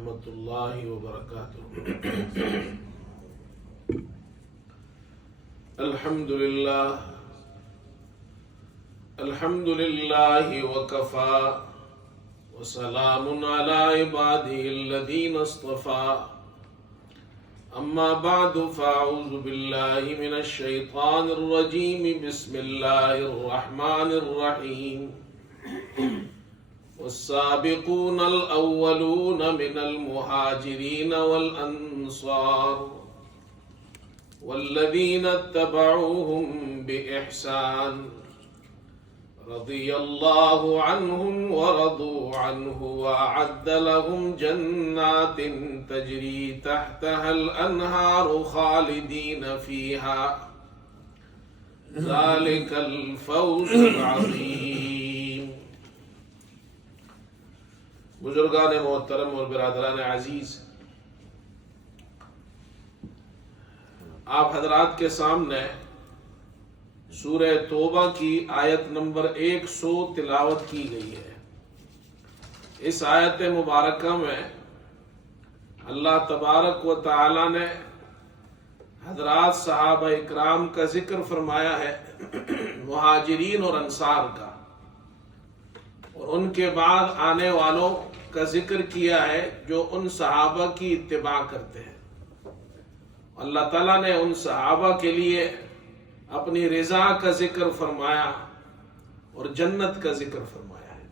ورحمۃ اللہ وبرکاتہ۔ الحمد للہ وکفى وسلام علی عباده الذین اصطفى، اما بعد فاعوذ باللہ من الشیطان الرجیم، بسم اللہ الرحمن الرحیم۔ والسابقون الأولون من المهاجرين والأنصار والذين اتبعوهم بإحسان رضي الله عنهم ورضوا عنه وأعد لهم جنات تجري تحتها الأنهار خالدين فيها ذلك الفوز العظيم۔ بزرگان محترم اور برادران عزیز، آپ حضرات کے سامنے سورہ توبہ کی آیت نمبر 100 تلاوت کی گئی ہے۔ اس آیت مبارکہ میں اللہ تبارک و تعالی نے حضرات صحابہ اکرام کا ذکر فرمایا ہے، مہاجرین اور انصار کا، اور ان کے بعد آنے والوں کا ذکر کیا ہے جو ان صحابہ کی اتباع کرتے ہیں۔ اللہ تعالیٰ نے ان صحابہ کے لیے اپنی رضا کا ذکر فرمایا اور جنت کا ذکر فرمایا ہے۔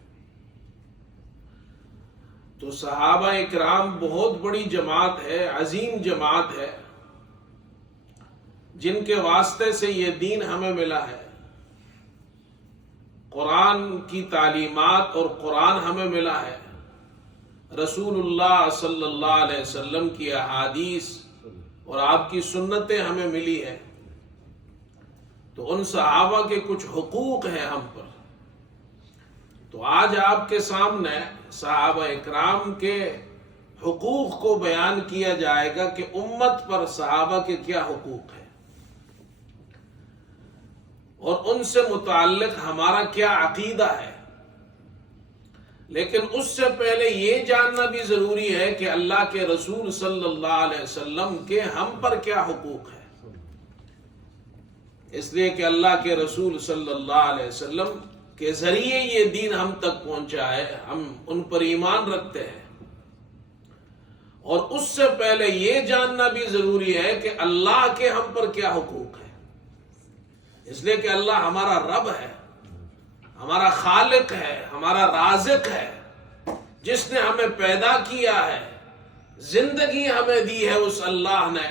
تو صحابہ اکرام بہت بڑی جماعت ہے، عظیم جماعت ہے، جن کے واسطے سے یہ دین ہمیں ملا ہے۔ قرآن کی تعلیمات اور قرآن ہمیں ملا ہے، رسول اللہ صلی اللہ علیہ وسلم کی احادیث اور آپ کی سنتیں ہمیں ملی ہے۔ تو ان صحابہ کے کچھ حقوق ہیں ہم پر۔ تو آج آپ کے سامنے صحابہ اکرام کے حقوق کو بیان کیا جائے گا کہ امت پر صحابہ کے کیا حقوق ہیں، اور ان سے متعلق ہمارا کیا عقیدہ ہے۔ لیکن اس سے پہلے یہ جاننا بھی ضروری ہے کہ اللہ کے رسول صلی اللہ علیہ وسلم کے ہم پر کیا حقوق ہے، اس لیے کہ اللہ کے رسول صلی اللہ علیہ وسلم کے ذریعے یہ دین ہم تک پہنچا ہے، ہم ان پر ایمان رکھتے ہیں۔ اور اس سے پہلے یہ جاننا بھی ضروری ہے کہ اللہ کے ہم پر کیا حقوق ہے، اس لیے کہ اللہ ہمارا رب ہے، ہمارا خالق ہے، ہمارا رازق ہے، جس نے ہمیں پیدا کیا ہے، زندگی ہمیں دی ہے اس اللہ نے۔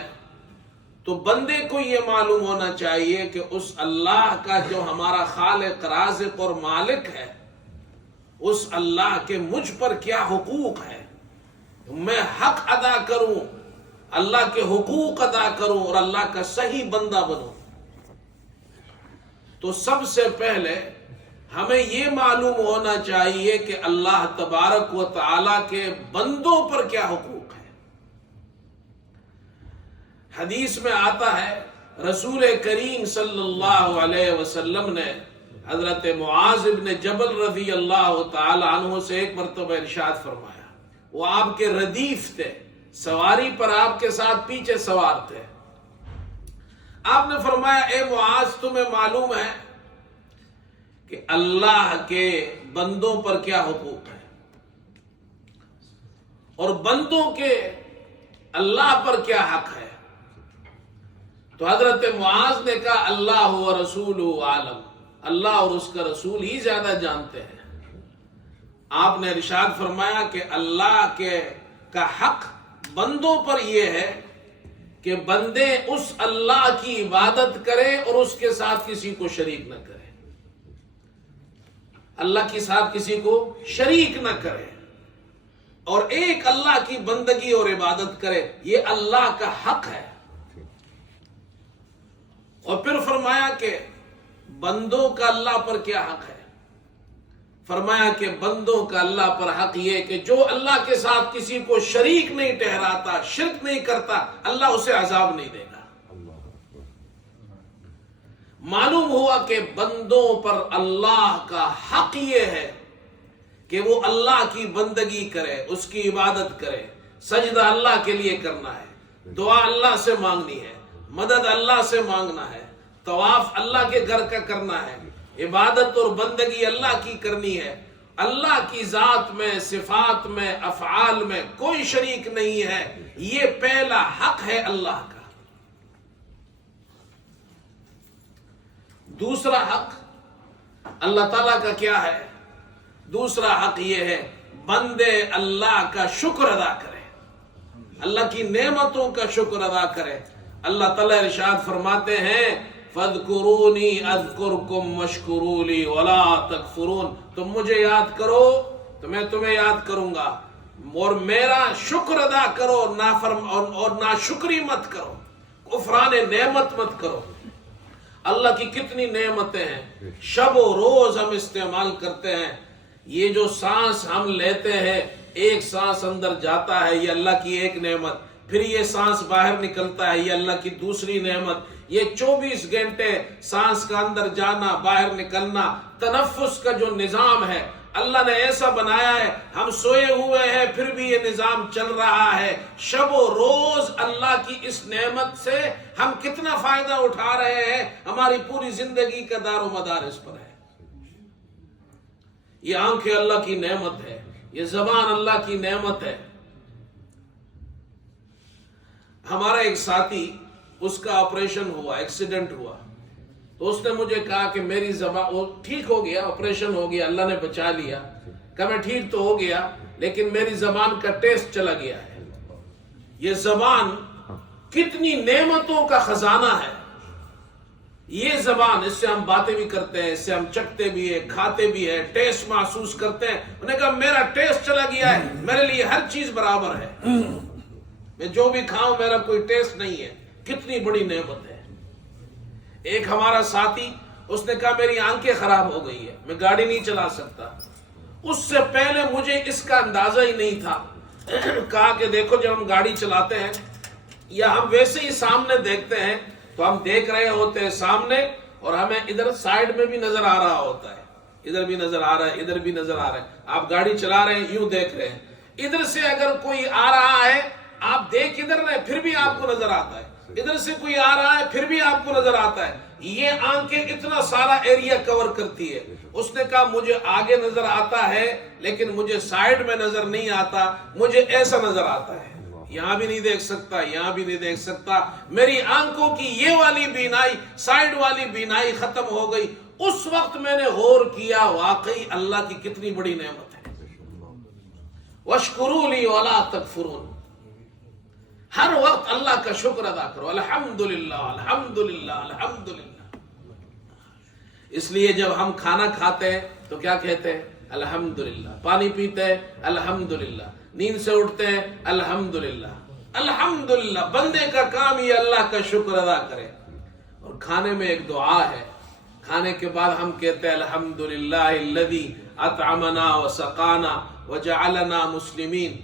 تو بندے کو یہ معلوم ہونا چاہیے کہ اس اللہ کا جو ہمارا خالق، رازق اور مالک ہے، اس اللہ کے مجھ پر کیا حقوق ہے، میں حق ادا کروں، اللہ کے حقوق ادا کروں اور اللہ کا صحیح بندہ بنوں۔ تو سب سے پہلے ہمیں یہ معلوم ہونا چاہیے کہ اللہ تبارک و تعالی کے بندوں پر کیا حقوق ہے۔ حدیث میں آتا ہے، رسول کریم صلی اللہ علیہ وسلم نے حضرت معاذ بن جبل رضی اللہ تعالی عنہ سے ایک مرتبہ ارشاد فرمایا، وہ آپ کے ردیف تھے، سواری پر آپ کے ساتھ پیچھے سوار تھے۔ آپ نے فرمایا، اے معاذ، تمہیں معلوم ہے کہ اللہ کے بندوں پر کیا حقوق ہے، اور بندوں کے اللہ پر کیا حق ہے؟ تو حضرت معاذ نے کہا، اللہ و رسول عالم، اللہ اور اس کا رسول ہی زیادہ جانتے ہیں۔ آپ نے ارشاد فرمایا کہ اللہ کا حق بندوں پر یہ ہے کہ بندے اس اللہ کی عبادت کریں اور اس کے ساتھ کسی کو شریک نہ کریں، اللہ کے ساتھ کسی کو شریک نہ کرے، اور ایک اللہ کی بندگی اور عبادت کرے، یہ اللہ کا حق ہے۔ اور پھر فرمایا کہ بندوں کا اللہ پر کیا حق ہے؟ فرمایا کہ بندوں کا اللہ پر حق یہ کہ جو اللہ کے ساتھ کسی کو شریک نہیں ٹھہراتا، شرک نہیں کرتا، اللہ اسے عذاب نہیں دے گا۔ معلوم ہوا کہ بندوں پر اللہ کا حق یہ ہے کہ وہ اللہ کی بندگی کرے، اس کی عبادت کرے، سجدہ اللہ کے لیے کرنا ہے، دعا اللہ سے مانگنی ہے، مدد اللہ سے مانگنا ہے، طواف اللہ کے گھر کا کرنا ہے، عبادت اور بندگی اللہ کی کرنی ہے۔ اللہ کی ذات میں، صفات میں، افعال میں کوئی شریک نہیں ہے، یہ پہلا حق ہے اللہ کا۔ دوسرا حق اللہ تعالیٰ کا کیا ہے؟ دوسرا حق یہ ہے بندے اللہ کا شکر ادا کرے، اللہ کی نعمتوں کا شکر ادا کرے۔ اللہ تعالیٰ ارشاد فرماتے ہیں فَاذْكُرُونِي أَذْكُرْكُمْ وَاشْكُرُوا لِي وَلَا تَكْفُرُونَ، تم مجھے یاد کرو تو میں تمہیں یاد کروں گا، اور میرا شکر ادا کرو اور ناشکری مت کرو، کفران نعمت مت کرو۔ اللہ کی کتنی نعمتیں ہیں، شب و روز ہم استعمال کرتے ہیں۔ یہ جو سانس ہم لیتے ہیں، ایک سانس اندر جاتا ہے، یہ اللہ کی ایک نعمت، پھر یہ سانس باہر نکلتا ہے، یہ اللہ کی دوسری نعمت۔ یہ 24 گھنٹے سانس کا اندر جانا باہر نکلنا، تنفس کا جو نظام ہے اللہ نے ایسا بنایا ہے، ہم سوئے ہوئے ہیں پھر بھی یہ نظام چل رہا ہے۔ شب و روز اللہ کی اس نعمت سے ہم کتنا فائدہ اٹھا رہے ہیں، ہماری پوری زندگی کا دار و مدار اس پر ہے۔ یہ آنکھیں اللہ کی نعمت ہے، یہ زبان اللہ کی نعمت ہے۔ ہمارا ایک ساتھی، اس کا آپریشن ہوا، ایکسیڈنٹ ہوا، تو اس نے مجھے کہا کہ میری زبان، وہ ٹھیک ہو گیا، آپریشن ہو گیا، اللہ نے بچا لیا، کہ میں ٹھیک تو ہو گیا لیکن میری زبان کا ٹیسٹ چلا گیا ہے۔ یہ زبان کتنی نعمتوں کا خزانہ ہے، یہ زبان، اس سے ہم باتیں بھی کرتے ہیں، اس سے ہم چکتے بھی ہیں، کھاتے بھی ہیں، ٹیسٹ محسوس کرتے ہیں۔ انہوں نے کہا میرا ٹیسٹ چلا گیا ہے، میرے لیے ہر چیز برابر ہے، میں جو بھی کھاؤں میرا کوئی ٹیسٹ نہیں ہے۔ کتنی بڑی نعمت ہے۔ ایک ہمارا ساتھی، اس نے کہا میری آنکھیں خراب ہو گئی ہے، میں گاڑی نہیں چلا سکتا۔ اس سے پہلے مجھے اس کا اندازہ ہی نہیں تھا۔ کہا کہ دیکھو جب ہم گاڑی چلاتے ہیں یا ہم ویسے ہی سامنے دیکھتے ہیں تو ہم دیکھ رہے ہوتے ہیں سامنے، اور ہمیں ادھر سائیڈ میں بھی نظر آ رہا ہوتا ہے، ادھر بھی نظر آ رہا ہے، ادھر بھی نظر آ رہا ہے۔ آپ گاڑی چلا رہے ہیں، یوں دیکھ رہے ہیں، ادھر سے اگر کوئی آ رہا ہے آپ دیکھ ادھر رہے پھر بھی آپ کو نظر آتا ہے، ادھر سے کوئی آ رہا ہے پھر بھی آپ کو نظر آتا ہے۔ یہ آنکھیں اتنا سارا ایریا کور کرتی ہے۔ اس نے کہا مجھے آگے نظر آتا ہے لیکن مجھے سائیڈ میں نظر نہیں آتا، مجھے ایسا نظر آتا ہے، یہاں بھی نہیں دیکھ سکتا، یہاں بھی نہیں دیکھ سکتا۔ میری آنکھوں کی یہ والی بینائی، سائیڈ والی بینائی ختم ہو گئی۔ اس وقت میں نے غور کیا واقعی اللہ کی کتنی بڑی نعمت ہے۔ وَاشْكُرُوا لِي وَلَا تَكْفُرُونَ، ہر وقت اللہ کا شکر ادا کرو، الحمدللہ الحمدللہ الحمدللہ۔ اس لیے جب ہم کھانا کھاتے ہیں تو کیا کہتے ہیں؟ الحمدللہ۔ پانی پیتے ہیں الحمدللہ، نیند سے اٹھتے ہیں الحمدللہ الحمدللہ۔ بندے کا کام یہ اللہ کا شکر ادا کرے۔ اور کھانے میں ایک دعا ہے، کھانے کے بعد ہم کہتے ہیں الحمدللہ الذی اطعمنا وسقانا وجعلنا مسلمین۔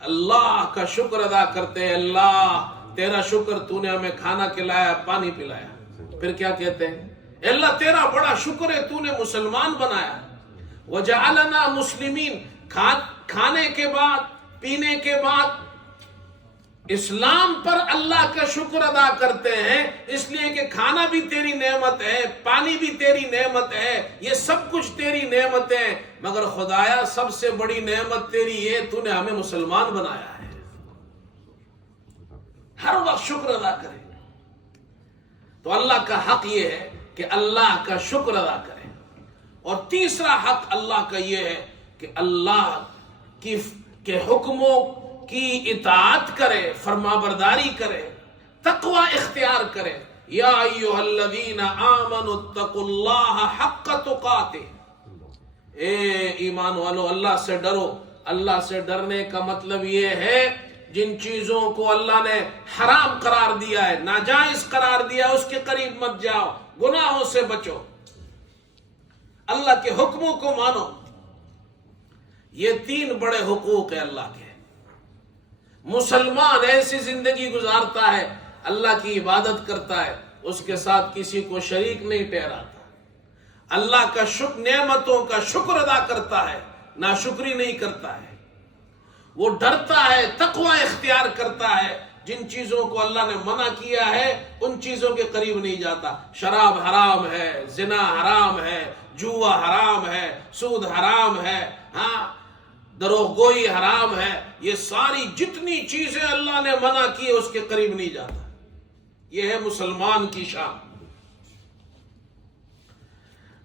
اللہ کا شکر ادا کرتے ہیں، اللہ تیرا شکر، تو نے ہمیں کھانا کھلایا، پانی پلایا۔ پھر کیا کہتے ہیں؟ اللہ تیرا بڑا شکر ہے، تو نے مسلمان بنایا۔ وجعلنا مسلمین، کھانے کے بعد، پینے کے بعد اسلام پر اللہ کا شکر ادا کرتے ہیں، اس لیے کہ کھانا بھی تیری نعمت ہے، پانی بھی تیری نعمت ہے، یہ سب کچھ تیری نعمت ہے، مگر خدایا سب سے بڑی نعمت تیری یہ تو نے ہمیں مسلمان بنایا ہے۔ ہر وقت شکر ادا کرے۔ تو اللہ کا حق یہ ہے کہ اللہ کا شکر ادا کرے۔ اور تیسرا حق اللہ کا یہ ہے کہ اللہ کے حکموں کی اطاعت کرے، فرما برداری کرے، تقوی اختیار کرے۔ یا ایھا الذین آمنوا اتقوا اللہ حق تقاتہ، اے ایمان والو اللہ سے ڈرو۔ اللہ سے ڈرنے کا مطلب یہ ہے جن چیزوں کو اللہ نے حرام قرار دیا ہے، ناجائز قرار دیا ہے، اس کے قریب مت جاؤ، گناہوں سے بچو، اللہ کے حکموں کو مانو۔ یہ 3 بڑے حقوق ہیں اللہ کے۔ مسلمان ایسی زندگی گزارتا ہے، اللہ کی عبادت کرتا ہے، اس کے ساتھ کسی کو شریک نہیں ٹھہراتا، اللہ کا نعمتوں کا شکر ادا کرتا ہے، ناشکری نہیں کرتا ہے۔ وہ ڈرتا ہے، تقوی اختیار کرتا ہے، جن چیزوں کو اللہ نے منع کیا ہے ان چیزوں کے قریب نہیں جاتا۔ شراب حرام ہے، زنا حرام ہے، جوا حرام ہے، سود حرام ہے، ہاں دروغ گوئی حرام ہے، یہ ساری جتنی چیزیں اللہ نے منع کی اس کے قریب نہیں جاتا۔ یہ ہے مسلمان کی شان۔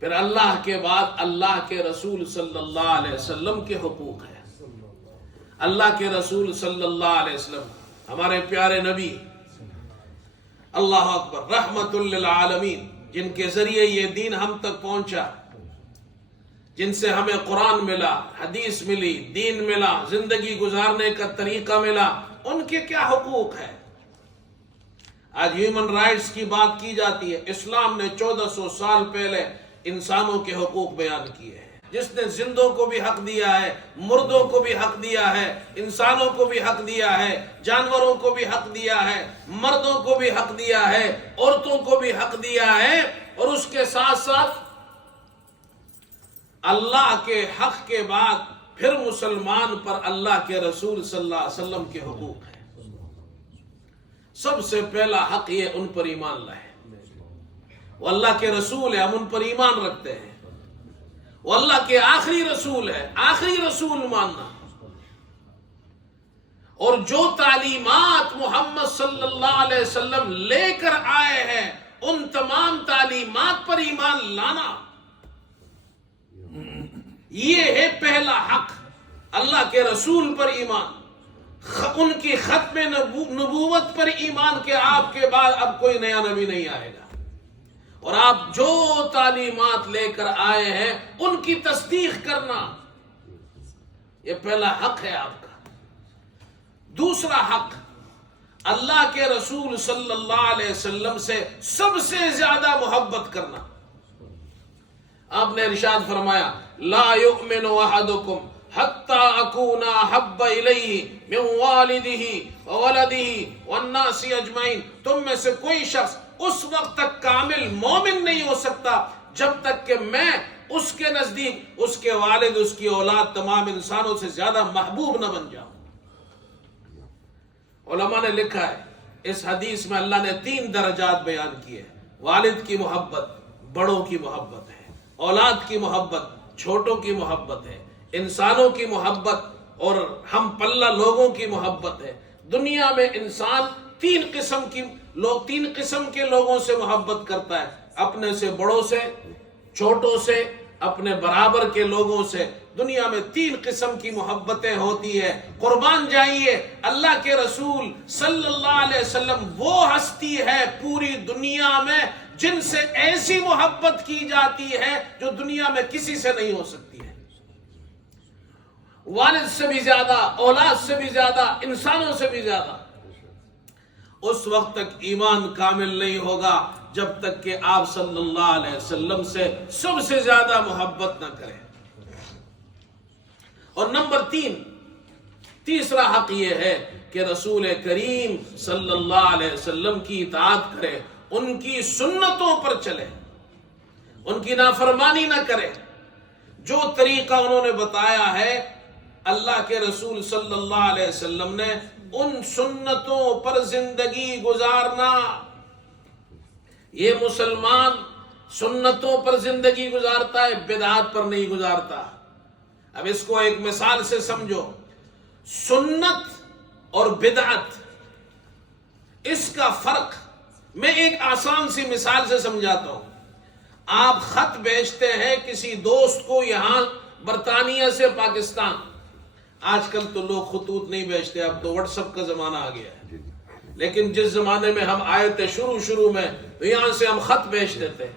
پھر اللہ کے بعد اللہ کے رسول صلی اللہ علیہ وسلم کے حقوق ہیں۔ اللہ کے رسول صلی اللہ علیہ وسلم ہمارے پیارے نبی، اللہ اکبر، رحمت للعالمین، جن کے ذریعے یہ دین ہم تک پہنچا، جن سے ہمیں قرآن ملا، حدیث ملی، دین ملا، زندگی گزارنے کا طریقہ ملا، ان کے کیا حقوق ہیں؟ آج ہیومن رائٹس کی بات کی جاتی ہے۔ اسلام نے 1400 سال پہلے انسانوں کے حقوق بیان کیے ہیں، جس نے زندوں کو بھی حق دیا ہے، مردوں کو بھی حق دیا ہے، انسانوں کو بھی حق دیا ہے، جانوروں کو بھی حق دیا ہے، مردوں کو بھی حق دیا ہے، عورتوں کو بھی حق دیا ہے، اور اس کے ساتھ ساتھ اللہ کے حق کے بعد پھر مسلمان پر اللہ کے رسول صلی اللہ علیہ وسلم کے حقوق ہیں۔ سب سے پہلا حق یہ ان پر ایمان لائے، وہ اللہ کے رسول ہے، ہم ان پر ایمان رکھتے ہیں، وہ اللہ کے آخری رسول ہے، آخری رسول ماننا، اور جو تعلیمات محمد صلی اللہ علیہ وسلم لے کر آئے ہیں ان تمام تعلیمات پر ایمان لانا، یہ ہے پہلا حق۔ اللہ کے رسول پر ایمان، ان کی ختم نبوت پر ایمان کہ آپ کے بعد اب کوئی نیا نبی نہیں آئے گا، اور آپ جو تعلیمات لے کر آئے ہیں ان کی تصدیق کرنا، یہ پہلا حق ہے آپ کا۔ دوسرا حق، اللہ کے رسول صلی اللہ علیہ وسلم سے سب سے زیادہ محبت کرنا۔ آپ نے ارشاد فرمایا، لا یؤمن احدکم حتی اکون احب الیہ من والدہ وولدہ والناس اجمعین، تم میں سے کوئی شخص اس وقت تک کامل مومن نہیں ہو سکتا جب تک کہ میں اس کے نزدیک اس کے والد، اس کی اولاد، تمام انسانوں سے زیادہ محبوب نہ بن جاؤں۔ علماء نے لکھا ہے اس حدیث میں اللہ نے 3 درجات بیان کیے، والد کی محبت بڑوں کی محبت ہے، اولاد کی محبت چھوٹوں کی محبت ہے، انسانوں کی محبت اور ہم پلہ لوگوں کی محبت ہے۔ دنیا میں انسان 3 قسم کے لوگوں سے محبت کرتا ہے، اپنے سے بڑوں سے، چھوٹوں سے، اپنے برابر کے لوگوں سے۔ دنیا میں 3 قسم کی محبتیں ہوتی ہیں۔ قربان جائیے، اللہ کے رسول صلی اللہ علیہ وسلم وہ ہستی ہے پوری دنیا میں جن سے ایسی محبت کی جاتی ہے جو دنیا میں کسی سے نہیں ہو سکتی ہے، والد سے بھی زیادہ، اولاد سے بھی زیادہ، انسانوں سے بھی زیادہ۔ اس وقت تک ایمان کامل نہیں ہوگا جب تک کہ آپ صلی اللہ علیہ وسلم سے سب سے زیادہ محبت نہ کریں۔ اور نمبر 3، تیسرا حق یہ ہے کہ رسول کریم صلی اللہ علیہ وسلم کی اطاعت کرے، ان کی سنتوں پر چلے، ان کی نافرمانی نہ کرے۔ جو طریقہ انہوں نے بتایا ہے اللہ کے رسول صلی اللہ علیہ وسلم نے، ان سنتوں پر زندگی گزارنا۔ یہ مسلمان سنتوں پر زندگی گزارتا ہے، بدعات پر نہیں گزارتا۔ اب اس کو ایک مثال سے سمجھو، سنت اور بدعت، اس کا فرق میں ایک آسان سی مثال سے سمجھاتا ہوں۔ آپ خط بھیجتے ہیں کسی دوست کو یہاں برطانیہ سے پاکستان، آج کل تو لوگ خطوط نہیں بھیجتے، اب تو واٹس ایپ کا زمانہ آ گیا ہے، لیکن جس زمانے میں ہم آئے تھے شروع میں تو یہاں سے ہم خط بھیجتے تھے،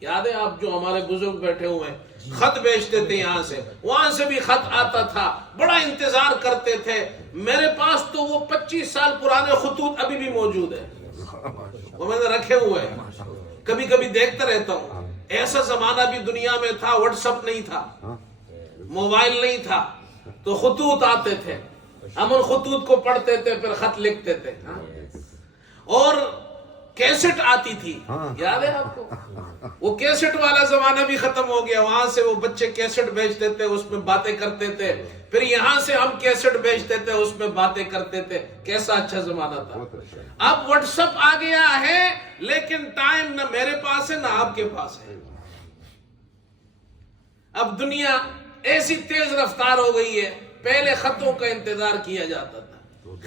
یاد ہے آپ جو ہمارے بزرگ بیٹھے ہوئے ہیں، خط بھیجتے تھے یہاں سے، وہاں سے بھی خط آتا تھا، بڑا انتظار کرتے تھے۔ میرے پاس تو وہ 25 سال پرانے خطوط ابھی بھی موجود ہیں، وہ میں نے رکھے ہوئے ہیں، کبھی کبھی دیکھتا رہتا ہوں۔ ایسا زمانہ بھی دنیا میں تھا، واٹس ایپ نہیں تھا، موبائل نہیں تھا، تو خطوط آتے تھے، ہم ان خطوط کو پڑھتے تھے، پھر خط لکھتے تھے۔ اور کیسٹ آتی تھی، یاد ہے آپ کو؟ وہ کیسٹ والا زمانہ بھی ختم ہو گیا، وہاں سے وہ بچے کیسٹ بھیجتے تھے، اس میں باتیں کرتے تھے، پھر یہاں سے ہم کیسٹ بیچتے تھے، اس میں باتیں کرتے تھے. کیسا اچھا زمانہ تھا. اب واٹس ایپ آ گیا ہے، لیکن ٹائم نہ میرے پاس ہے نہ آپ کے پاس ہے. اب دنیا ایسی تیز رفتار ہو گئی ہے، پہلے خطوں کا انتظار کیا جاتا تھا.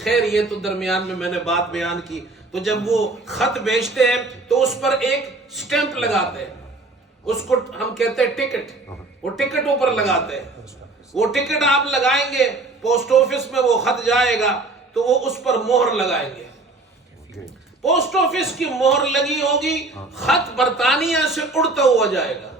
خیر یہ تو درمیان میں نے بات بیان کی. تو جب وہ خط بیچتے ہیں تو اس پر ایک سٹیمپ لگاتے ہیں، اس کو ہم کہتے ہیں ٹکٹ. وہ ٹکٹ اوپر لگاتے ہیں. وہ ٹکٹ آپ لگائیں گے، پوسٹ آفس میں وہ خط جائے گا تو وہ اس پر مہر لگائیں گے. پوسٹ آفس کی مہر لگی ہوگی، خط برطانیہ سے اڑتا ہوا جائے گا،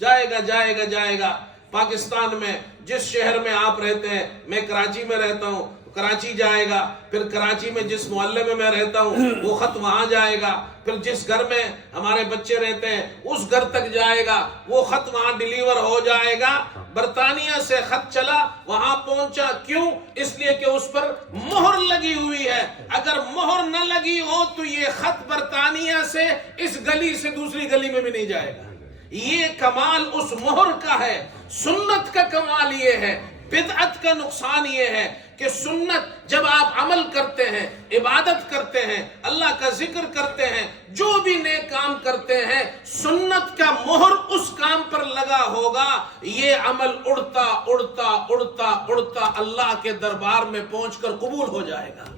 جائے گا جائے گا جائے گا. پاکستان میں جس شہر میں آپ رہتے ہیں، میں کراچی میں رہتا ہوں، کراچی جائے گا. پھر کراچی میں جس محلے میں رہتا ہوں وہ خط وہاں جائے گا. پھر جس گھر میں ہمارے بچے رہتے ہیں اس گھر تک جائے گا، وہ خط وہاں ڈیلیور ہو جائے گا. برطانیہ سے خط چلا، وہاں پہنچا. کیوں؟ اس لیے کہ اس پر مہر لگی ہوئی ہے. اگر مہر نہ لگی ہو تو یہ خط برطانیہ سے اس گلی سے دوسری گلی میں بھی نہیں جائے گا. یہ کمال اس مہر کا ہے. سنت کا کمال یہ ہے. بدعت کا نقصان یہ ہے کہ سنت جب آپ عمل کرتے ہیں، عبادت کرتے ہیں، اللہ کا ذکر کرتے ہیں، جو بھی نیک کام کرتے ہیں، سنت کا مہر اس کام پر لگا ہوگا، یہ عمل اڑتا اڑتا اڑتا اڑتا اللہ کے دربار میں پہنچ کر قبول ہو جائے گا.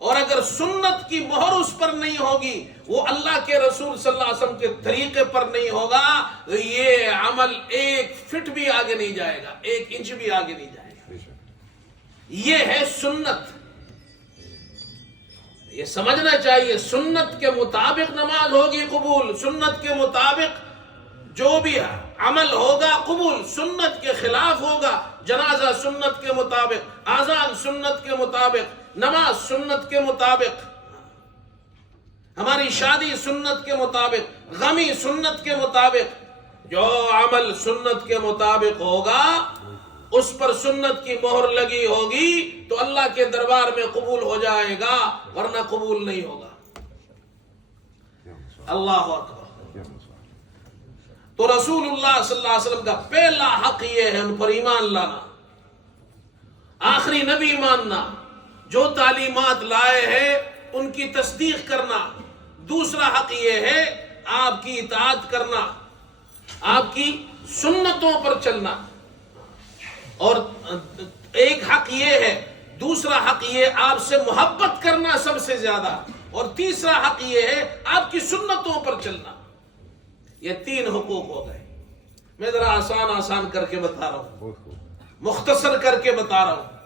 اور اگر سنت کی مہر اس پر نہیں ہوگی، وہ اللہ کے رسول صلی اللہ علیہ وسلم کے طریقے پر نہیں ہوگا، تو یہ عمل 1 فٹ بھی آگے نہیں جائے گا، 1 انچ بھی آگے نہیں جائے گا. یہ ہے سنت. یہ سمجھنا چاہیے. سنت کے مطابق نماز ہوگی قبول، سنت کے مطابق جو بھی عمل ہوگا قبول. سنت کے خلاف ہوگا، جنازہ سنت کے مطابق، اذان سنت کے مطابق، نماز سنت کے مطابق، ہماری شادی سنت کے مطابق، غمی سنت کے مطابق. جو عمل سنت کے مطابق ہوگا اس پر سنت کی مہر لگی ہوگی تو اللہ کے دربار میں قبول ہو جائے گا، ورنہ قبول نہیں ہوگا. اللہ اکبر. تو رسول اللہ صلی اللہ علیہ وسلم کا پہلا حق یہ ہے ان پر ایمان لانا، آخری نبی ماننا، جو تعلیمات لائے ہیں ان کی تصدیق کرنا. دوسرا حق یہ ہے آپ کی اطاعت کرنا، آپ کی سنتوں پر چلنا. اور ایک حق یہ ہے، دوسرا حق یہ آپ سے محبت کرنا سب سے زیادہ، اور تیسرا حق یہ ہے آپ کی سنتوں پر چلنا. یہ 3 حقوق ہو گئے. میں ذرا آسان کر کے بتا رہا ہوں، مختصر کر کے بتا رہا ہوں،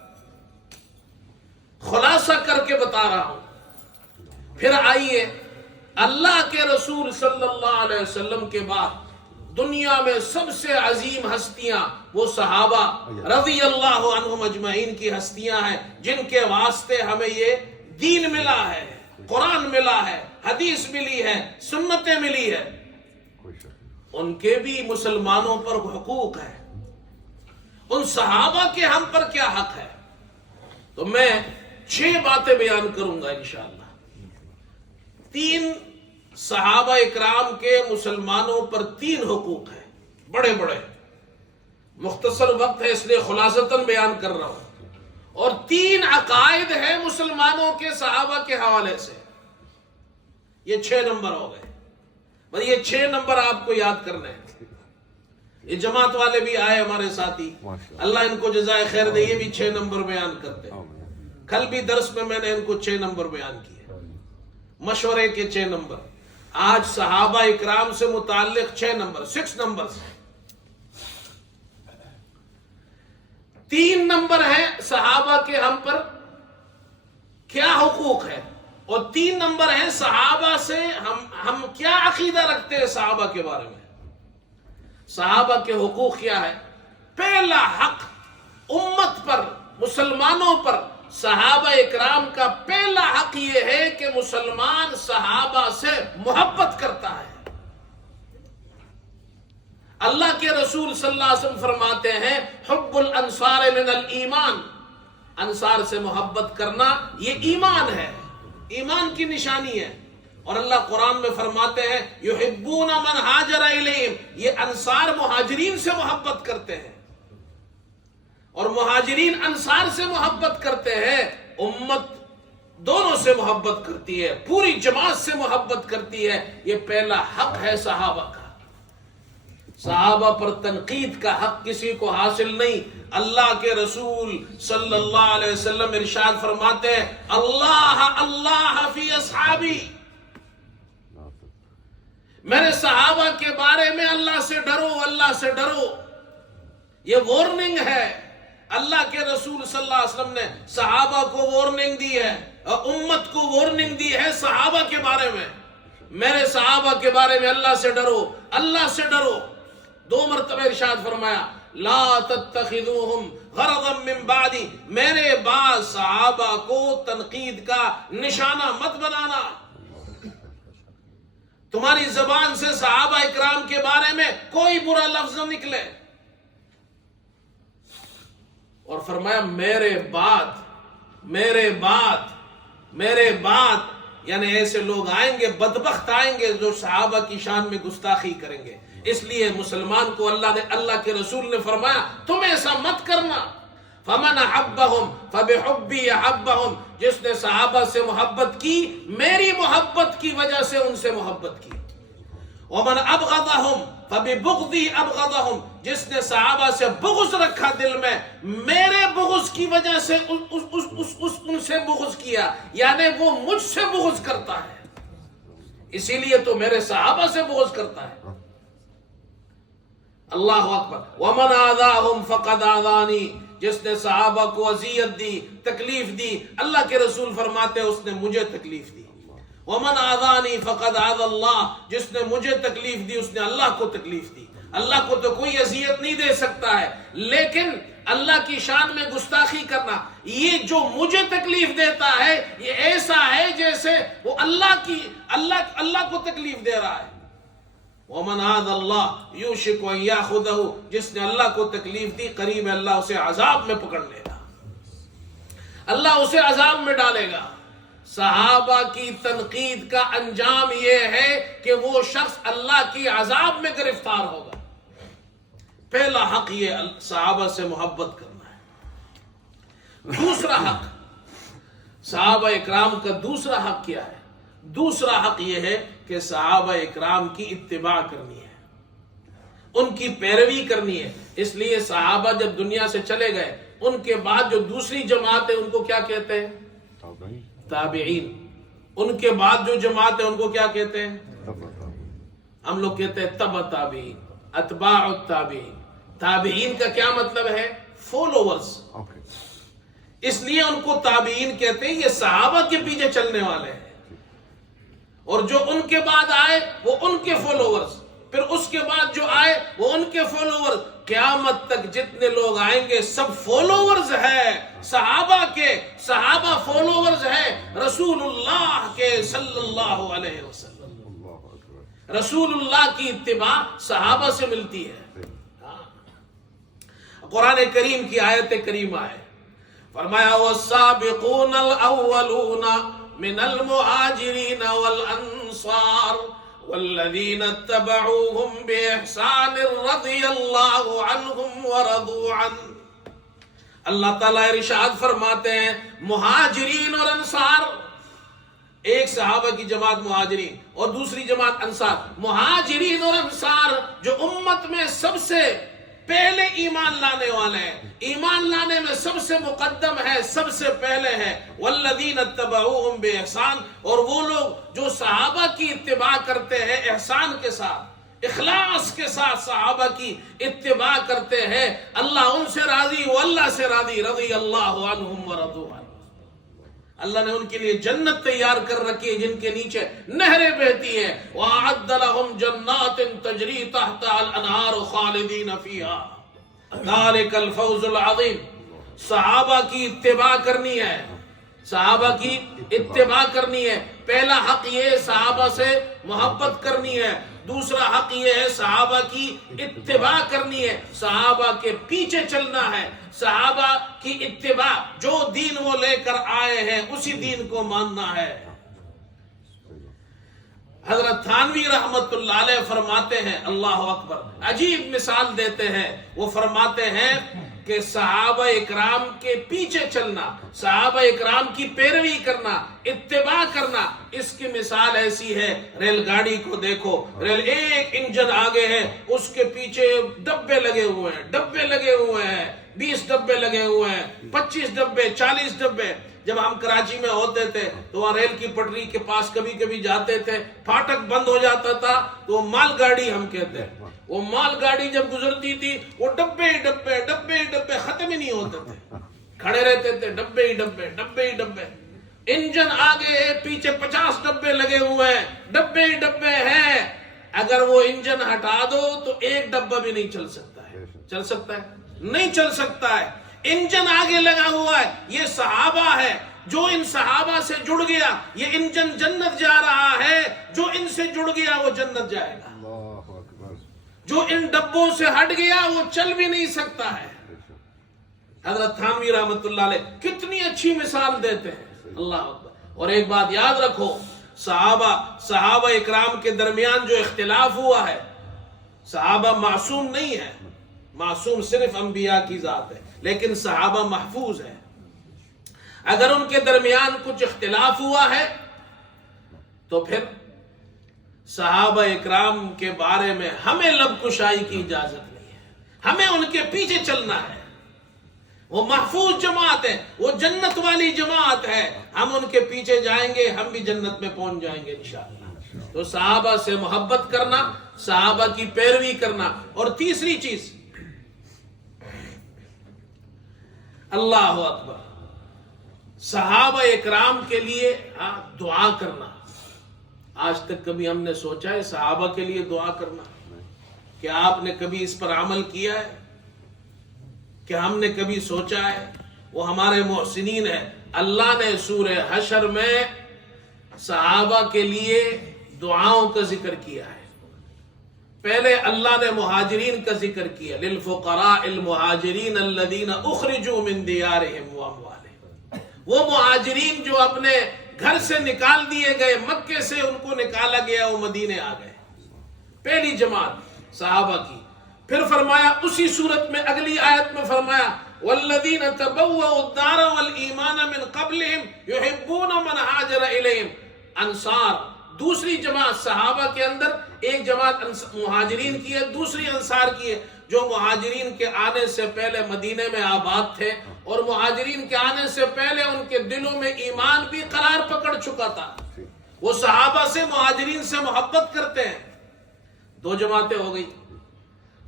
خلاصہ کر کے بتا رہا ہوں. پھر آئیے، اللہ کے رسول صلی اللہ علیہ وسلم کے بعد دنیا میں سب سے عظیم ہستیاں وہ صحابہ رضی اللہ عنہم اجمعین کی ہستیاں ہیں، جن کے واسطے ہمیں یہ دین ملا ہے، قرآن ملا ہے، حدیث ملی ہے، سنتیں ملی ہے. ان کے بھی مسلمانوں پر حقوق ہے. ان صحابہ کے ہم پر کیا حق ہے؟ تو میں 6 باتیں بیان کروں گا انشاءاللہ. 3 صحابہ اکرام کے مسلمانوں پر 3 حقوق ہیں، بڑے بڑے. مختصر وقت ہے اس لیے خلاصتاً بیان کر رہا ہوں. اور 3 عقائد ہیں مسلمانوں کے صحابہ کے حوالے سے. یہ 6 نمبر ہو گئے. بس یہ 6 نمبر آپ کو یاد کرنے ہیں. یہ جماعت والے بھی آئے ہمارے ساتھی، اللہ ان کو جزائے خیر دے، یہ بھی 6 نمبر بیان کرتے ہیں. کل بھی درس میں نے ان کو 6 نمبر بیان کیے، مشورے کے 6 نمبر. آج صحابہ اکرام سے متعلق 6 نمبر، 6 نمبر. 3 نمبر ہیں صحابہ کے ہم پر کیا حقوق ہے، اور 3 نمبر ہیں صحابہ سے ہم کیا عقیدہ رکھتے ہیں صحابہ کے بارے میں. صحابہ کے حقوق کیا ہے؟ پہلا حق امت پر، مسلمانوں پر، صحابہ اکرام کا پہلا حق یہ ہے کہ مسلمان صحابہ سے محبت کرتا ہے. اللہ کے رسول صلی اللہ علیہ وسلم فرماتے ہیں حب الانصار من الایمان. انصار سے محبت کرنا یہ ایمان ہے، ایمان کی نشانی ہے. اور اللہ قرآن میں فرماتے ہیں یحبون من ہاجر الیہم، یہ انصار مہاجرین سے محبت کرتے ہیں. اور مہاجرین انصار سے محبت کرتے ہیں، امت دونوں سے محبت کرتی ہے، پوری جماعت سے محبت کرتی ہے. یہ پہلا حق ہے صحابہ کا. صحابہ پر تنقید کا حق کسی کو حاصل نہیں. اللہ کے رسول صلی اللہ علیہ وسلم ارشاد فرماتے ہیں، اللہ اللہ فی اصحابی، میرے صحابہ کے بارے میں اللہ سے ڈرو، اللہ سے ڈرو. یہ وارننگ ہے. اللہ کے رسول صلی اللہ علیہ وسلم نے صحابہ کو وارننگ دی ہے، امت کو وارننگ دی ہے صحابہ کے بارے میں. میرے صحابہ کے بارے میں اللہ سے ڈرو، اللہ سے ڈرو. 2 مرتبہ ارشاد فرمایا، لا تتخذوہم غرضا من بعدی، میرے بعد صحابہ کو تنقید کا نشانہ مت بنانا. تمہاری زبان سے صحابہ اکرام کے بارے میں کوئی برا لفظ نہ نکلے. اور فرمایا میرے بعد یعنی ایسے لوگ آئیں گے، بدبخت آئیں گے جو صحابہ کی شان میں گستاخی کریں گے. اس لیے مسلمان کو اللہ کے رسول نے فرمایا تم ایسا مت کرنا. فمن احبہم فبحبی احبہم، جس نے صحابہ سے محبت کی میری محبت کی وجہ سے ان سے محبت کی. ومن ابغضہم فببغضی ابغضہم، جس نے صحابہ سے بغض رکھا دل میں میرے بغض کی وجہ سے ان سے بغض کیا، یعنی وہ مجھ سے بغض کرتا ہے، اسی لیے تو میرے صحابہ سے بغض کرتا ہے. اللہ اکبر. ومن آذاہم فقد آذانی، جس نے صحابہ کو اذیت دی، تکلیف دی، اللہ کے رسول فرماتے ہیں اس نے مجھے تکلیف دی. ومن آذانی فقد آذى اللہ، جس نے مجھے تکلیف دی اس نے اللہ کو تکلیف دی. اللہ کو تو کوئی اذیت نہیں دے سکتا ہے، لیکن اللہ کی شان میں گستاخی کرنا، یہ جو مجھے تکلیف دیتا ہے یہ ایسا ہے جیسے وہ اللہ کو تکلیف دے رہا ہے. ومن آذى اللہ یوشک ان یاخذہ، جس نے اللہ کو تکلیف دی قریب اللہ اسے عذاب میں پکڑ لے گا، اللہ اسے عذاب میں ڈالے گا. صحابہ کی تنقید کا انجام یہ ہے کہ وہ شخص اللہ کی عذاب میں گرفتار ہوگا. پہلا حق یہ صحابہ سے محبت کرنا ہے. دوسرا حق صحابہ اکرام کا دوسرا حق کیا ہے؟ دوسرا حق یہ ہے کہ صحابہ اکرام کی اتباع کرنی ہے، ان کی پیروی کرنی ہے. اس لیے صحابہ جب دنیا سے چلے گئے ان کے بعد جو دوسری جماعت ہے ان کو کیا کہتے ہیں؟ تابعین. ان کے بعد جو جماعت ہے ان کو کیا کہتے ہیں؟ ہم لوگ کہتے ہیں تبع تابعین، اتباع التابعین. تابعین کا کیا مطلب ہے؟ فالوورز. اس لیے ان کو تابعین کہتے ہیں. یہ صحابہ کے پیچھے چلنے والے ہیں، اور جو ان کے بعد آئے وہ ان کے فالوورز، پھر اس کے بعد جو آئے وہ ان کے فالوورز. قیامت تک جتنے لوگ آئیں گے سب فالوورز ہیں صحابہ کے. صحابہ فالوورز ہیں رسول اللہ کے صلی اللہ علیہ وسلم. رسول اللہ کی اتباع صحابہ سے ملتی ہے. قرآن کریم کی آیت کریمہ ہے، فرمایا والسابقون الاولون من المہاجرین والانصار والذین اتبعوهم بإحسان رضی اللہ عنہم ورضوا عنہ. اللہ تعالیٰ ارشاد فرماتے ہیں مہاجرین اور انصار، ایک صحابہ کی جماعت مہاجرین اور دوسری جماعت انصار. مہاجرین اور انصار جو امت میں سب سے پہلے ایمان لانے والے ہیں، ایمان لانے میں سب سے مقدم ہے، سب سے پہلے ہے. والذین اتبعوهم بإحسان، اور وہ لوگ جو صحابہ کی اتباع کرتے ہیں احسان کے ساتھ، اخلاص کے ساتھ صحابہ کی اتباع کرتے ہیں، اللہ ان سے راضی، وہ اللہ سے راضی. رضی اللہ عنہم ورضوا عنہ. اللہ نے ان کے لیے جنت تیار کر رکھی ہے جن کے نیچے نہریں بہتی ہیں. وَأَعَدَّ لَهُمْ جَنَّاتٍ تَجْرِي تَحْتَهَا الْأَنْهَارُ خَالِدِينَ فِيهَا ذَلِكَ الْفَوْزُ الْعَظِيمُ. صحابہ کی اتباع کرنی ہے، صحابہ کی اتباع کرنی ہے. پہلا حق یہ صحابہ سے محبت کرنی ہے. دوسرا حق یہ ہے صحابہ کی اتباع کرنی ہے، صحابہ کے پیچھے چلنا ہے. صحابہ کی اتباع، جو دین وہ لے کر آئے ہیں اسی دین کو ماننا ہے. حضرت تھانوی رحمت اللہ علیہ فرماتے ہیں، اللہ اکبر، عجیب مثال دیتے ہیں. وہ فرماتے ہیں کہ صحابہ اکرام کے پیچھے چلنا، صحابہ اکرام کی پیروی کرنا، اتباع کرنا، اس کی مثال ایسی ہے، ریل گاڑی کو دیکھو، ریل ایک انجن آگے ہے، اس کے پیچھے ڈبے لگے ہوئے ہیں، ڈبے لگے ہوئے ہیں، 20 ڈبے لگے ہوئے ہیں، 25 ڈبے، 40 ڈبے۔ جب ہم کراچی میں ہوتے تھے تو وہاں ریل کی پٹری کے پاس کبھی کبھی جاتے تھے، پھاٹک بند ہو جاتا تھا تو مال گاڑی ہم کہتے ہیں، وہ مال گاڑی جب گزرتی تھی وہ ڈبے ڈبے ڈبے ڈبے ختم ہی نہیں ہوتے تھے، کھڑے رہتے تھے، ڈبے ہی ڈبے، ڈبے ہی ڈبے۔ انجن آگے ہے، پیچھے 50 ڈبے لگے ہوئے ہیں، ڈبے ہی ڈبے ہیں، اگر وہ انجن ہٹا دو تو ایک ڈبہ بھی نہیں چل سکتا ہے۔ چل سکتا ہے؟ نہیں چل سکتا ہے۔ انجن آگے لگا ہوا ہے، یہ صحابہ ہے، جو ان صحابہ سے جڑ گیا یہ انجن جنت جا رہا ہے، جو ان سے جڑ گیا وہ جنت جائے گا، جو ان ڈبوں سے ہٹ گیا وہ چل بھی نہیں سکتا ہے۔ حضرت تھانوی رحمت اللہ علیہ کتنی اچھی مثال دیتے ہیں، اللہ اکبر۔ اور ایک بات یاد رکھو، صحابہ اکرام کے درمیان جو اختلاف ہوا ہے، صحابہ معصوم نہیں ہے، معصوم صرف انبیاء کی ذات ہے، لیکن صحابہ محفوظ ہے۔ اگر ان کے درمیان کچھ اختلاف ہوا ہے تو پھر صحابہ اکرام کے بارے میں ہمیں لب کشائی کی اجازت نہیں ہے، ہمیں ان کے پیچھے چلنا ہے۔ وہ محفوظ جماعت ہے، وہ جنت والی جماعت ہے، ہم ان کے پیچھے جائیں گے، ہم بھی جنت میں پہنچ جائیں گے انشاءاللہ۔ تو صحابہ سے محبت کرنا، صحابہ کی پیروی کرنا۔ اور تیسری چیز، اللہ اکبر، صحابہ اکرام کے لیے دعا کرنا۔ آج تک کبھی ہم نے سوچا ہے صحابہ کے لیے دعا کرنا؟ کیا آپ نے کبھی اس پر عمل کیا ہے؟ کہ ہم نے کبھی سوچا ہے؟ وہ ہمارے محسنین ہیں۔ اللہ نے سورہ حشر میں صحابہ کے لیے دعاؤں کا ذکر کیا ہے۔ پہلے اللہ نے مہاجرین کا ذکر کیا، للفقراء المہاجرین الذین اخرجوا من دیارہم واموالہم، وہ مہاجرین جو اپنے گھر سے نکال دیے گئے، مکے سے ان کو نکالا گیا، وہ مدینے آ گئے، پہلی جماعت صحابہ کی۔ پھر فرمایا اسی صورت میں اگلی آیت میں فرمایا والذین تبوؤا الدار والایمان من قبلہم یحبون من ہاجر الیہم، انصار، دوسری جماعت صحابہ کے اندر ایک جماعت مہاجرین کی ہے، دوسری انصار کی ہے، جو مہاجرین کے آنے سے پہلے مدینے میں آباد تھے، اور مہاجرین کے آنے سے پہلے ان کے دلوں میں ایمان بھی قرار پکڑ چکا تھا، وہ صحابہ سے مہاجرین سے محبت کرتے ہیں۔ دو جماعتیں ہو گئی۔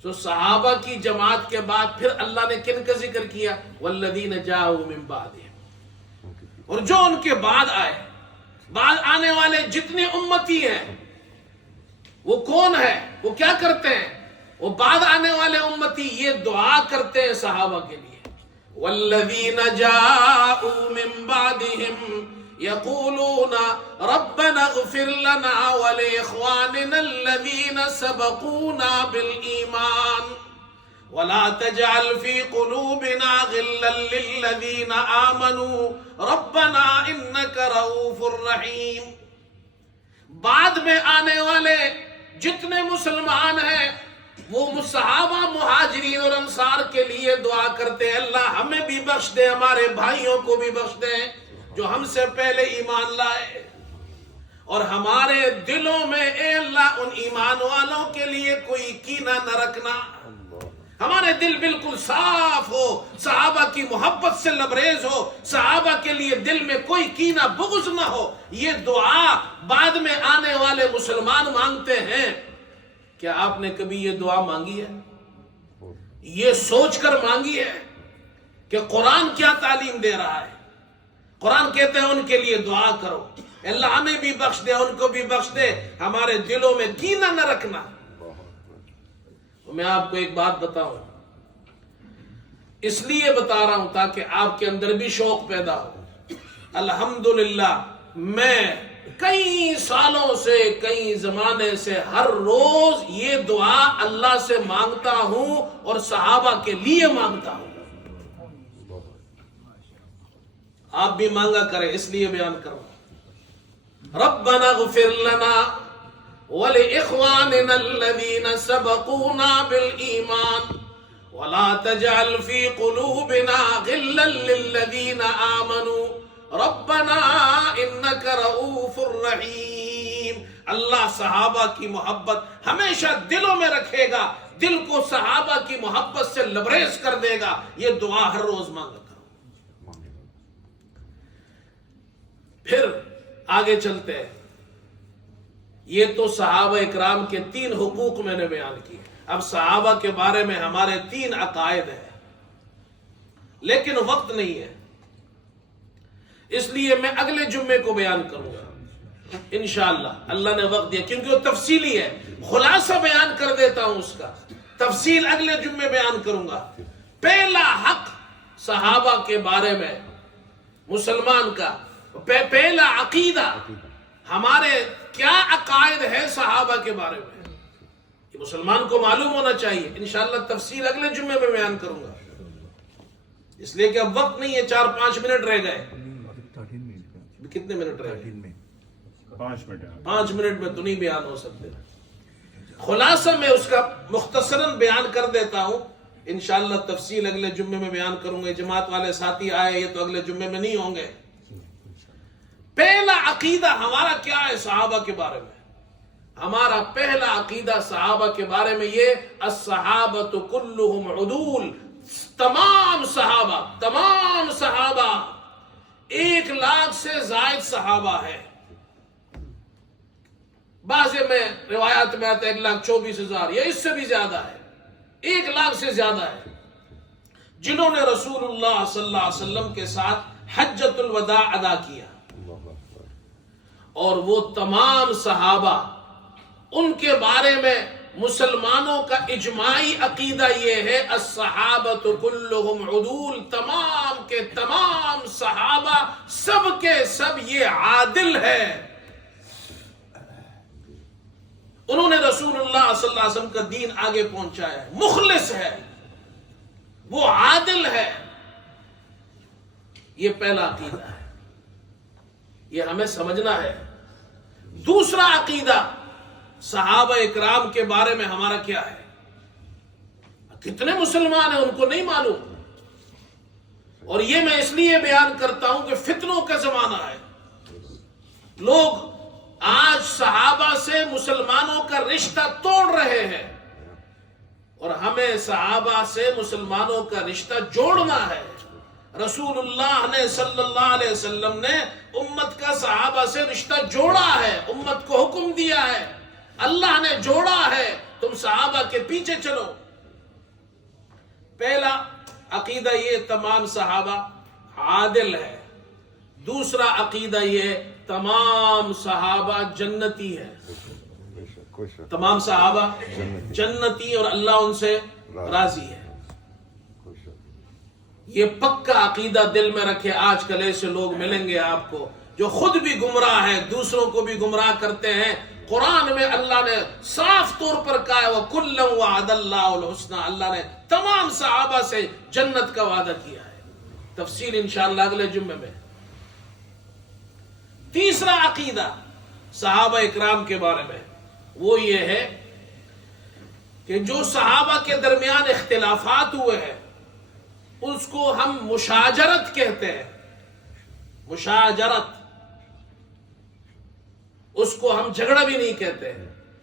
تو صحابہ کی جماعت کے بعد پھر اللہ نے کن کا ذکر کیا؟ والذین جاءوا من بعدہم، اور جو ان کے بعد آئے، بعد آنے والے جتنے امتی ہیں، وہ کون ہے؟ وہ کیا کرتے ہیں؟ وہ بعد آنے والے امتی یہ دعا کرتے ہیں صحابہ کے لیے، والذین جاءوا من بعدہم یقولون ربنا اغفر لنا ولإخواننا الذین سبقونا بالایمان ولا تجعل في قلوبنا غلا للذین آمنوا ربنا انك رؤوف رحیم۔ بعد میں آنے والے جتنے مسلمان ہیں وہ صحابہ مہاجرین اور انصار کے لیے دعا کرتے ہیں، اللہ ہمیں بھی بخش دے، ہمارے بھائیوں کو بھی بخش دے جو ہم سے پہلے ایمان لائے، اور ہمارے دلوں میں اے اللہ ان ایمان والوں کے لیے کوئی کینہ نہ رکھنا، ہمارے دل بالکل صاف ہو، صحابہ کی محبت سے لبریز ہو، صحابہ کے لیے دل میں کوئی کینہ بغض نہ ہو۔ یہ دعا بعد میں آنے والے مسلمان مانگتے ہیں۔ کیا آپ نے کبھی یہ دعا مانگی ہے؟ یہ سوچ کر مانگی ہے کہ قرآن کیا تعلیم دے رہا ہے؟ قرآن کہتے ہیں ان کے لیے دعا کرو، اللہ ہمیں بھی بخش دے، ان کو بھی بخش دے، ہمارے دلوں میں کینہ نہ رکھنا۔ میں آپ کو ایک بات بتاؤں، اس لیے بتا رہا ہوں تاکہ آپ کے اندر بھی شوق پیدا ہو۔ الحمدللہ میں کئی سالوں سے، کئی زمانے سے ہر روز یہ دعا اللہ سے مانگتا ہوں اور صحابہ کے لیے مانگتا ہوں۔ آپ بھی مانگا کریں، اس لیے بیان کروں۔ ربنا اغفر لنا ولإخواننا الذين سبقونا بالإيمان وَلَا تَجْعَلْ فِي قُلُوبِنَا غِلًّا لِّلَّذِينَ آمَنُوا رَبَّنَا إِنَّكَ رَءُوفٌ رَحِيمٌ۔ اللہ صحابہ کی محبت ہمیشہ دلوں میں رکھے گا، دل کو صحابہ کی محبت سے لبریز کر دے گا۔ یہ دعا ہر روز مانگا کرو۔ پھر آگے چلتے ہیں۔ یہ تو صحابہ اکرام کے 3 حقوق میں نے بیان کیے۔ اب صحابہ کے بارے میں ہمارے 3 عقائد ہیں، لیکن وقت نہیں ہے، اس لیے میں اگلے جمعے کو بیان کروں گا انشاءاللہ، اللہ نے وقت دیا، کیونکہ وہ تفصیلی ہے۔ خلاصہ بیان کر دیتا ہوں اس کا، تفصیل اگلے جمعے بیان کروں گا۔ پہلا حق صحابہ کے بارے میں مسلمان کا، پہلا عقیدہ ہمارے کیا عقائد ہے صحابہ کے بارے میں، یہ مسلمان کو معلوم ہونا چاہیے۔ انشاءاللہ تفصیل اگلے جمعے میں بیان کروں گا، اس لیے کہ اب وقت نہیں ہے، 4-5 منٹ رہ گئے۔ کتنے منٹ رہ گئے؟ 5 منٹ میں تو نہیں بیان ہو سکتے۔ خلاصہ میں اس کا مختصراً بیان کر دیتا ہوں، انشاءاللہ تفصیل اگلے جمعے میں بیان کروں گے۔ جماعت والے ساتھی آئے، یہ تو اگلے جمعے میں نہیں ہوں گے۔ پہلا عقیدہ ہمارا کیا ہے صحابہ کے بارے میں؟ ہمارا پہلا عقیدہ صحابہ کے بارے میں یہ، الصحابۃ کلہم عدول، تمام صحابہ 1 لاکھ سے زائد صحابہ ہے۔ بعض میں روایات میں آتا ہے 1,24,000 یا اس سے بھی زیادہ ہے، 1 لاکھ سے زیادہ ہے، جنہوں نے رسول اللہ صلی اللہ علیہ وسلم کے ساتھ حجۃ الوداع ادا کیا۔ اور وہ تمام صحابہ، ان کے بارے میں مسلمانوں کا اجماعی عقیدہ یہ ہے، الصحابۃ کلہم عدول، تمام کے تمام صحابہ سب کے سب یہ عادل ہے۔ انہوں نے رسول اللہ صلی اللہ علیہ وسلم کا دین آگے پہنچایا ہے، مخلص ہے، وہ عادل ہے۔ یہ پہلا عقیدہ ہے، یہ ہمیں سمجھنا ہے۔ دوسرا عقیدہ صحابہ اکرام کے بارے میں ہمارا کیا ہے؟ کتنے مسلمان ہیں ان کو نہیں معلوم، اور یہ میں اس لیے بیان کرتا ہوں کہ فتنوں کا زمانہ ہے۔ لوگ آج صحابہ سے مسلمانوں کا رشتہ توڑ رہے ہیں، اور ہمیں صحابہ سے مسلمانوں کا رشتہ جوڑنا ہے۔ رسول اللہ نے صلی اللہ علیہ وسلم نے امت کا صحابہ سے رشتہ جوڑا ہے، امت کو حکم دیا ہے، اللہ نے جوڑا ہے، تم صحابہ کے پیچھے چلو۔ پہلا عقیدہ یہ تمام صحابہ عادل ہے۔ دوسرا عقیدہ یہ تمام صحابہ جنتی ہے، تمام صحابہ جنتی اور اللہ ان سے راضی ہے۔ یہ پکا عقیدہ دل میں رکھے۔ آج کل ایسے لوگ ملیں گے آپ کو جو خود بھی گمراہ ہیں، دوسروں کو بھی گمراہ کرتے ہیں۔ قرآن میں اللہ نے صاف طور پر کہا ہے وَكُلًّا وَعَدَ اللَّهُ الْحُسْنَى، اللہ نے تمام صحابہ سے جنت کا وعدہ کیا ہے۔ تفصیل انشاءاللہ اگلے جمعے میں۔ تیسرا عقیدہ صحابہ اکرام کے بارے میں وہ یہ ہے کہ جو صحابہ کے درمیان اختلافات ہوئے ہیں اس کو ہم مشاجرت کہتے ہیں، مشاجرت، اس کو ہم جھگڑا بھی نہیں کہتے،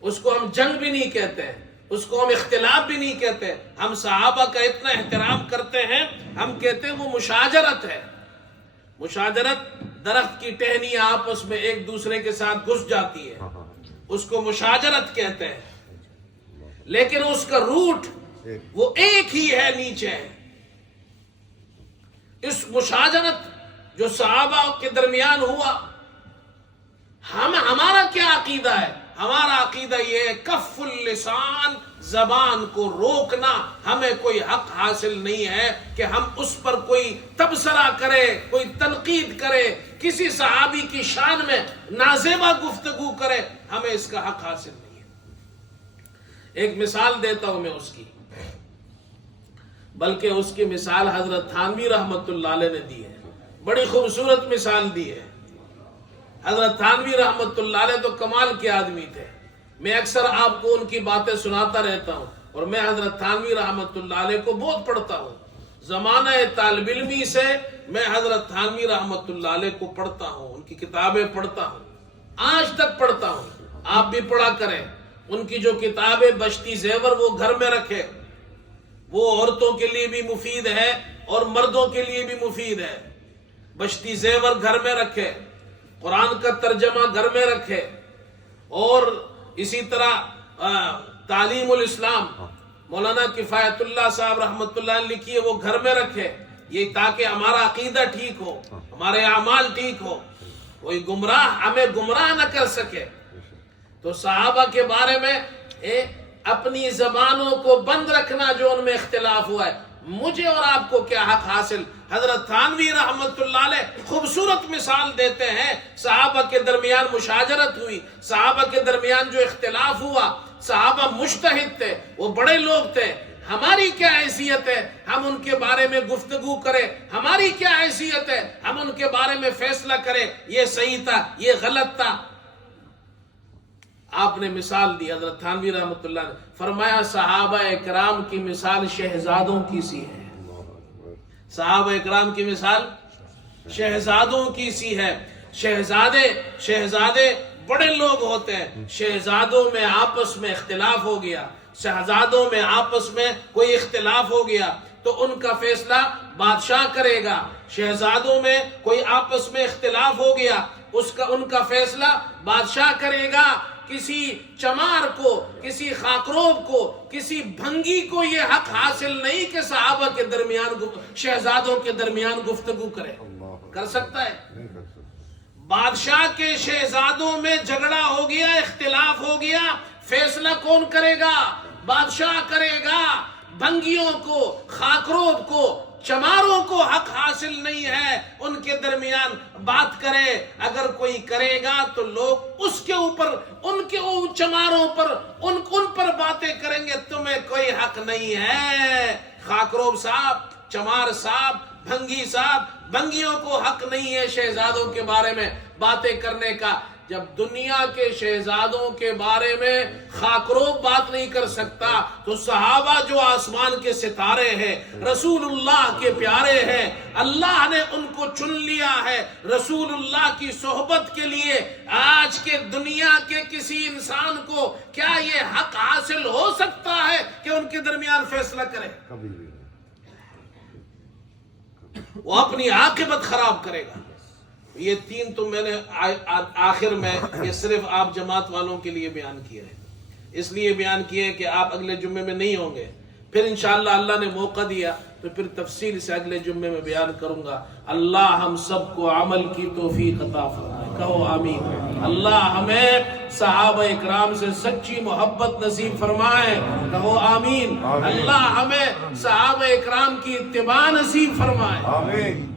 اس کو ہم جنگ بھی نہیں کہتے، اس کو ہم اختلاف بھی نہیں کہتے۔ ہم صحابہ کا اتنا احترام کرتے ہیں، ہم کہتے ہیں وہ مشاجرت ہے۔ مشاجرت درخت کی ٹہنیاں آپس میں ایک دوسرے کے ساتھ گھس جاتی ہے، اس کو مشاجرت کہتے ہیں، لیکن اس کا روٹ وہ ایک ہی ہے، نیچے ہے۔ اس مشاجرت جو صحابہ کے درمیان ہوا، ہمارا کیا عقیدہ ہے؟ ہمارا عقیدہ یہ ہے کف اللسان، زبان کو روکنا۔ ہمیں کوئی حق حاصل نہیں ہے کہ ہم اس پر کوئی تبصرہ کرے، کوئی تنقید کرے، کسی صحابی کی شان میں نازیبہ گفتگو کرے، ہمیں اس کا حق حاصل نہیں ہے۔ ایک مثال دیتا ہوں میں اس کی، بلکہ اس کی مثال حضرت تھانوی رحمت اللہ علیہ نے دی ہے، بڑی خوبصورت مثال دی ہے۔ حضرت تھانوی رحمت اللہ علیہ تو کمال کے آدمی تھے، میں اکثر آپ کو ان کی باتیں سناتا رہتا ہوں۔ اور میں حضرت تھانوی رحمت اللہ علیہ کو بہت پڑھتا ہوں، زمانہ طالب علمی سے میں حضرت تھانوی رحمت اللہ علیہ کو پڑھتا ہوں، ان کی کتابیں پڑھتا ہوں، آج تک پڑھتا ہوں۔ آپ بھی پڑھا کریں، ان کی جو کتابیں بشتی زیور وہ گھر میں رکھے، وہ عورتوں کے لیے بھی مفید ہے اور مردوں کے لیے بھی مفید ہے۔ بشتی زیور گھر میں رکھے، قرآن کا ترجمہ گھر میں رکھے، اور اسی طرح تعلیم الاسلام مولانا کفایت اللہ صاحب رحمۃ اللہ علیہ لکھی ہے، وہ گھر میں رکھے، یہ تاکہ ہمارا عقیدہ ٹھیک ہو، ہمارے اعمال ٹھیک ہو، کوئی گمراہ ہمیں گمراہ نہ کر سکے۔ تو صحابہ کے بارے میں اپنی زبانوں کو بند رکھنا جو ان میں اختلاف ہوا ہے، مجھے اور آپ کو کیا حق حاصل؟ حضرت تھانوی رحمت اللہ علیہ خوبصورت مثال دیتے ہیں، صحابہ کے درمیان مشاجرت ہوئی، صحابہ کے درمیان جو اختلاف ہوا، صحابہ مجتہد تھے، وہ بڑے لوگ تھے، ہماری کیا حیثیت ہے ہم ان کے بارے میں گفتگو کریں؟ ہماری کیا حیثیت ہے ہم ان کے بارے میں فیصلہ کریں یہ صحیح تھا یہ غلط تھا؟ آپ نے مثال دی، حضرت تھانوی رحمت اللہ نے فرمایا صحابہ اکرام کی مثال شہزادوں کی سی ہے، صحابہ اکرام کی مثال شہزادوں کی سی ہے۔ شہزادے بڑے لوگ ہوتے ہیں، شہزادوں میں آپس میں اختلاف ہو گیا، شہزادوں میں آپس میں کوئی اختلاف ہو گیا تو ان کا فیصلہ بادشاہ کرے گا، شہزادوں میں کوئی آپس میں اختلاف ہو گیا ان کا فیصلہ بادشاہ کرے گا۔ کسی چمار کو، کسی خاکروب کو، کسی بھنگی کو یہ حق حاصل نہیں کہ صحابہ کے درمیان، شہزادوں کے درمیان گفتگو کرے۔ کر سکتا ہے؟ بادشاہ کے شہزادوں میں جھگڑا ہو گیا، اختلاف ہو گیا، فیصلہ کون کرے گا؟ بادشاہ کرے گا۔ بھنگیوں کو، خاکروب کو، چماروں کو حق حاصل نہیں ہے ان کے درمیان بات کرے۔ اگر کوئی کرے گا تو لوگ اس کے اوپر، ان کے چماروں پر، ان پر باتیں کریں گے، تمہیں کوئی حق نہیں ہے۔ خاکروب صاحب، چمار صاحب، بھنگی صاحب، بھنگیوں کو حق نہیں ہے شہزادوں کے بارے میں باتیں کرنے کا۔ جب دنیا کے شہزادوں کے بارے میں خاکروب بات نہیں کر سکتا تو صحابہ جو آسمان کے ستارے ہیں، رسول اللہ کے پیارے ہیں، اللہ نے ان کو چن لیا ہے رسول اللہ کی صحبت کے لیے، آج کے دنیا کے کسی انسان کو کیا یہ حق حاصل ہو سکتا ہے کہ ان کے درمیان فیصلہ کرے؟ وہ اپنی عاقبت خراب کرے گا۔ یہ تین تو میں نے آخر میں یہ صرف آپ جماعت والوں کے لیے بیان کیے ہیں، اس لیے بیان کیے کہ آپ اگلے جمعے میں نہیں ہوں گے، پھر انشاءاللہ اللہ نے موقع دیا تو پھر تفصیل سے اگلے جمعے میں بیان کروں گا۔ اللہ ہم سب کو عمل کی توفیق عطا فرمائے، کہو آمین۔ اللہ ہمیں صحابہ اکرام سے سچی محبت نصیب فرمائے، کہو آمین۔ اللہ ہمیں صحابہ اکرام کی اتباع نصیب فرمائے، آمین۔